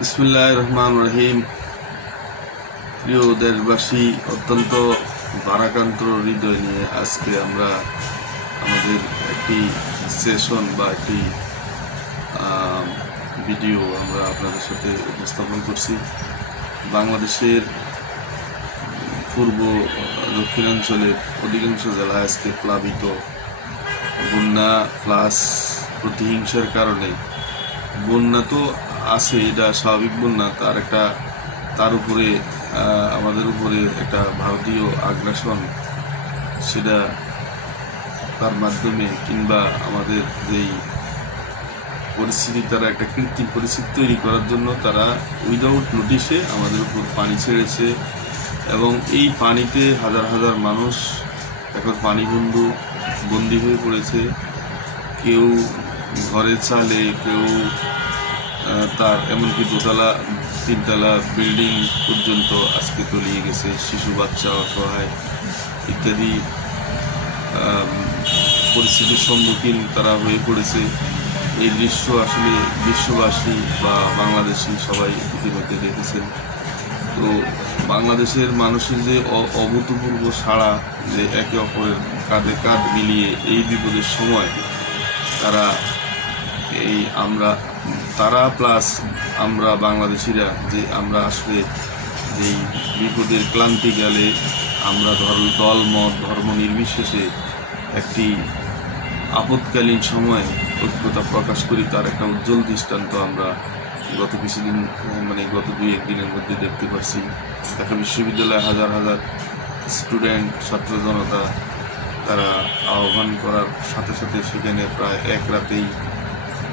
বিসমিল্লাহির রহমানির রহিম। প্রিয় দেশবাসী, অত্যন্ত ভারাক্রান্ত হৃদয় নিয়ে আজকে আমরা আমাদের একটি সেশন বা একটি ভিডিও আমরা আপনাদের সাথে উপস্থাপন করছি। বাংলাদেশের পূর্ব দক্ষিণাঞ্চলের অধিকাংশ জেলায় আজকে প্লাবিত, বন্যা প্লাস প্রতিহিংসার কারণে। বন্যা তো আছে, এটা স্বাভাবিক বন্যা, তার উপরে আমাদের উপরে একটা ভারতীয় আগ্রাসন, সেটা তার মাধ্যমে কিংবা আমাদের যেই পরিস্থিতি, তারা একটা কৃত্রিম পরিস্থিতি তৈরি করার জন্য তারা উইদাউট নোটিশে আমাদের উপর পানি ছেড়েছে। এবং এই পানিতে হাজার হাজার মানুষ এখন বন্দি হয়ে পড়েছে। কেউ ঘরের চালে, কেউ তার এমনকি দোতলা তিনতলা বিল্ডিং পর্যন্ত আজকে তলিয়ে গেছে। শিশু বাচ্চা, অসহায় ইত্যাদি পরিস্থিতির সম্মুখীন তারা হয়ে পড়েছে। এই দৃশ্য আসলে বিশ্ববাসী বা বাংলাদেশি সবাই ইতিমধ্যে দেখেছেন। তো বাংলাদেশের মানুষের যে অভূতপূর্ব সাড়া, যে একে অপরের কাঁধে কাঁধ মিলিয়ে এই বিপদের সময় তারা প্লাস আমরা বাংলাদেশিরা, যে আমরা আসলে এই বিপদের ক্লান্তিকালে আমরা দল মত ধর্ম নির্বিশেষে একটি আপৎকালীন সময়ে ঐক্যতা প্রকাশ করি, তার একটা উজ্জ্বল দৃষ্টান্ত আমরা গত কিছুদিন গত 2-1 দিনের মধ্যে দেখতে পাচ্ছি। ঢাকা বিশ্ববিদ্যালয়ে হাজার হাজার স্টুডেন্ট, ছাত্র জনতা, তারা আহ্বান করার সাথে সাথে সেখানে প্রায় এক রাতেই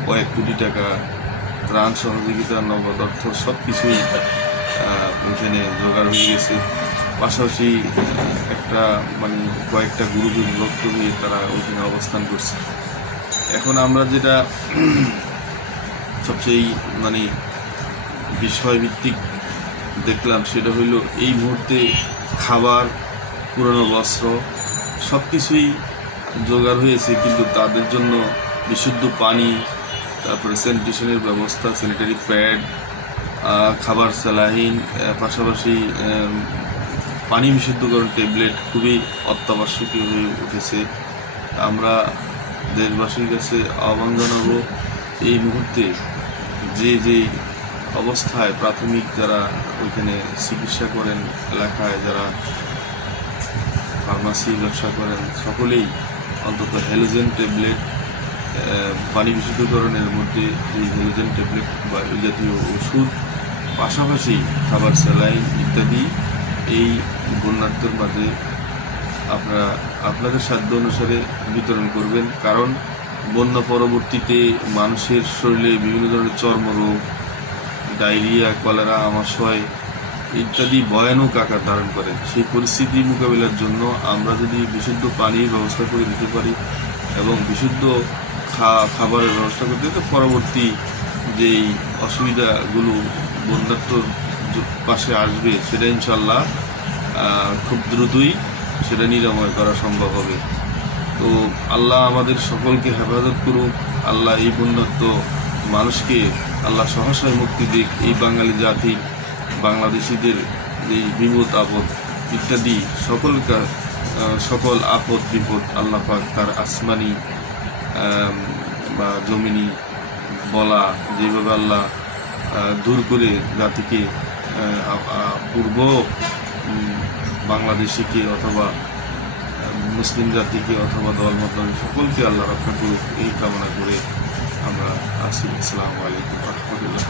কয়েক কোটি টাকা ত্রাণ সহযোগিতা, নগদ অর্থ সব কিছুই ওইখানে জোগাড় হয়ে গেছে। পাশাপাশি কয়েকটা গ্রুপে বিভক্ত হয়ে তারা ওইখানে অবস্থান করছে। এখন আমরা যেটা সবচেয়ে বিষয়ভিত্তিক দেখলাম, সেটা হইল এই মুহূর্তে খাবার, পুরনো বস্ত্র সব কিছুই জোগাড় হয়েছে, কিন্তু তাদের জন্য বিশুদ্ধ পানি, তারপরে স্যানিটেশনের ব্যবস্থা, স্যানিটারি প্যাড, খাবার, স্যালাইন, পাশাপাশি পানি বিশুদ্ধকরণ ট্যাবলেট খুবই অত্যাবশ্যকীয় হয়ে উঠেছে। আমরা দেশবাসীর কাছে আহ্বান জানাবো, এই মুহূর্তে যে অবস্থায় প্রাথমিক যারা ওইখানে চিকিৎসা করেন, এলাকায় যারা ফার্মাসি ব্যবসা করেন, সকলেই অন্তত হ্যালোজেন ট্যাবলেট, পানি বিশুদ্ধকরণের মধ্যে এই হ্যালোজেন ট্যাবলেট বা এই জাতীয় ওষুধ, পাশাপাশি খাবার, স্যালাইন ইত্যাদি এই বন্যার্থের মাঝে আপনাদের সাধ্য অনুসারে বিতরণ করবেন। কারণ বন্যা পরবর্তীতে মানুষের শরীরে বিভিন্ন ধরনের চর্মরোগ, ডায়রিয়া, কলেরা, আমাশয় ইত্যাদি ভয়ানক আকার ধারণ করে। সেই পরিস্থিতি মোকাবিলার জন্য আমরা যদি বিশুদ্ধ পানির ব্যবস্থা করে দিতে পারি এবং বিশুদ্ধ খাবারের ব্যবস্থা করতে, তো পরবর্তী যেই অসুবিধাগুলো বন্যার্থর পাশে আসবে, সেটা ইনশাল্লাহ খুব দ্রুতই সেটা নিরাময় করা সম্ভব হবে। তো আল্লাহ আমাদের সকলকে হেফাজত করুক। আল্লাহ এই বন্যার্থ মানুষকে আল্লাহ সহসায় মুক্তি দিক। এই বাঙালি জাতি, বাংলাদেশিদের এই বিপদ আপদ ইত্যাদি সকল আপদ বিপদ আল্লাহ পাক তার আসমানি বা জমিনি বলা যেভাবে আল্লাহ দূর করে জাতিকে, পূর্ব বাংলাদেশিকে অথবা মুসলিম জাতিকে অথবা দলমত সকলকে আল্লাহ রক্ষা করুক, এই কামনা করে আমরা আসি। আসসালামু আলাইকুম ওয়া রাহমাতুল্লাহ।